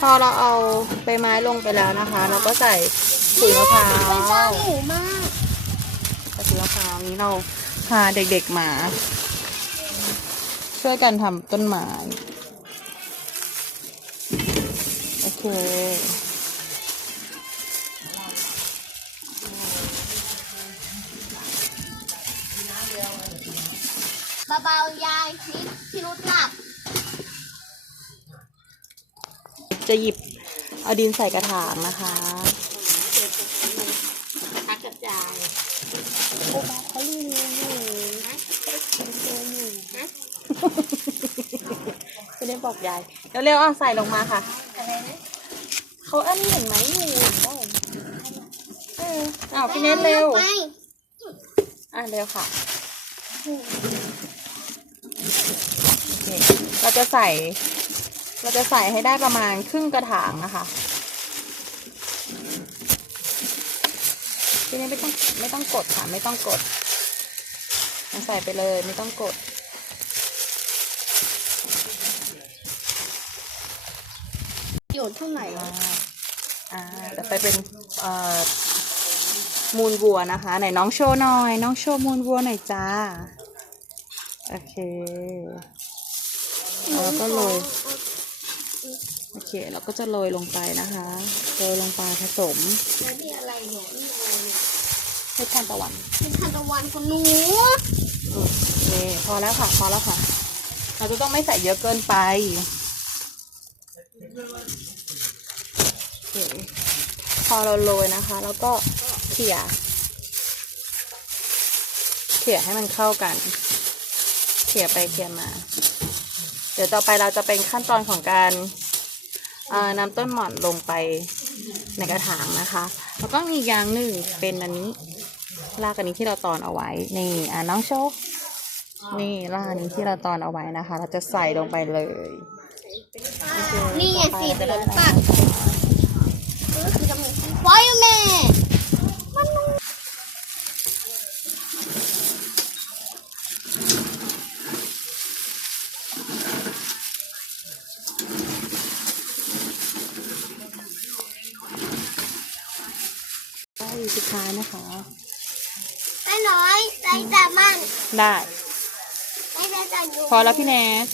พอเราเอาใบไม้ลงไปแล้วนะคะ เราก็ใส่ขุยมะพร้าเป็นเจ้าวหมูมากใส่ขุยมะพร้าวนี้เราพาเด็กๆมา ช่วยกันทำต้นไม้โอเคเบาๆยายนี่พี่รุดหลับ จะหยิบเอาดินใส่กระถางนะคะพักกับยายโอ้บาเขาลืมหมูนะตัวหมูนะไม่ได้บอกยาย เร็วๆเอาใส่ลงมาค่ะอะไรนะเขาอันนี้เห็นไหมอยู่บ้างเอออ้าวพี่เนทเร็วไปอะเร็วค่ะโอเคเราจะใส่ เราจะใส่ให้ได้ประมาณครึ่งกระถางนะคะทีนี้ไม่ต้องไม่ต้องกดค่ะ ไม่ต้องกดใส่ไปเลยไม่ต้องกด โยนเท่าไหร่อ่าอ่าจะไปเป็นเอ่อมูลวัวนะคะ ไหนน้องโชว์หน่อย น้องโชว์มูลวัวหน่อยจ้า โอเค แล้วก็โรยโอเคเราก็จะโรยลงไปนะคะโรยลงไปผสมแล้วนี่อะไรเนี่ยนี่อะไรเนี่ยให้ทานตะวันเป็นทานตะวันของหนูอืมโอเคพอแล้วค่ะพอแล้วค่ะ เราจะต้องไม่ใส่เยอะเกินไปโอเคพอเราโรยนะคะ แล้วก็เขี่ยเขี่ยให้มันเข้ากันเขี่ยไปเขี่ยมา เดี๋ยวต่อไปเราจะเป็นขั้นตอนของการเอ่อ นำต้นหม่อนลงไปในกระถางนะคะ แล้วก็มีอีกอย่างหนึ่งเป็นอันนี้รากอันนี้ที่เราตอนเอาไว้ นี่อะน้องโชคนี่รากอันนี้ที่เราตอนเอาไว้นะคะ เราจะใส่ลงไปเลย นี่ไงสีเหลืองตัดก็คือจะมีไฟแม่ ได้สุดท้ายนะคะไอ้น้อยใจแต่มันได้ ไม่ได้แต่หนูพอแล้วพี่แนท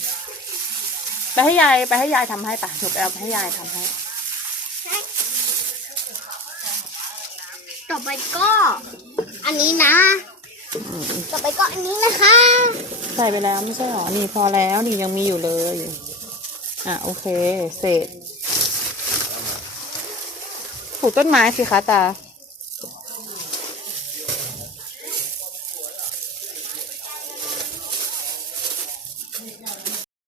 ไปให้ยายไปให้ยายทำให้ปะหนูไปเอาไปให้ยายทำให้ ต่อไปก็ อันนี้นะอืมต่อไปก็อันนี้นะคะ ใส่ไปแล้วไม่ใช่หรอ นี่พอแล้วนี่ยังมีอยู่เลย อะโอเค เสร็จ ปลูกต้นไม้สิคะตา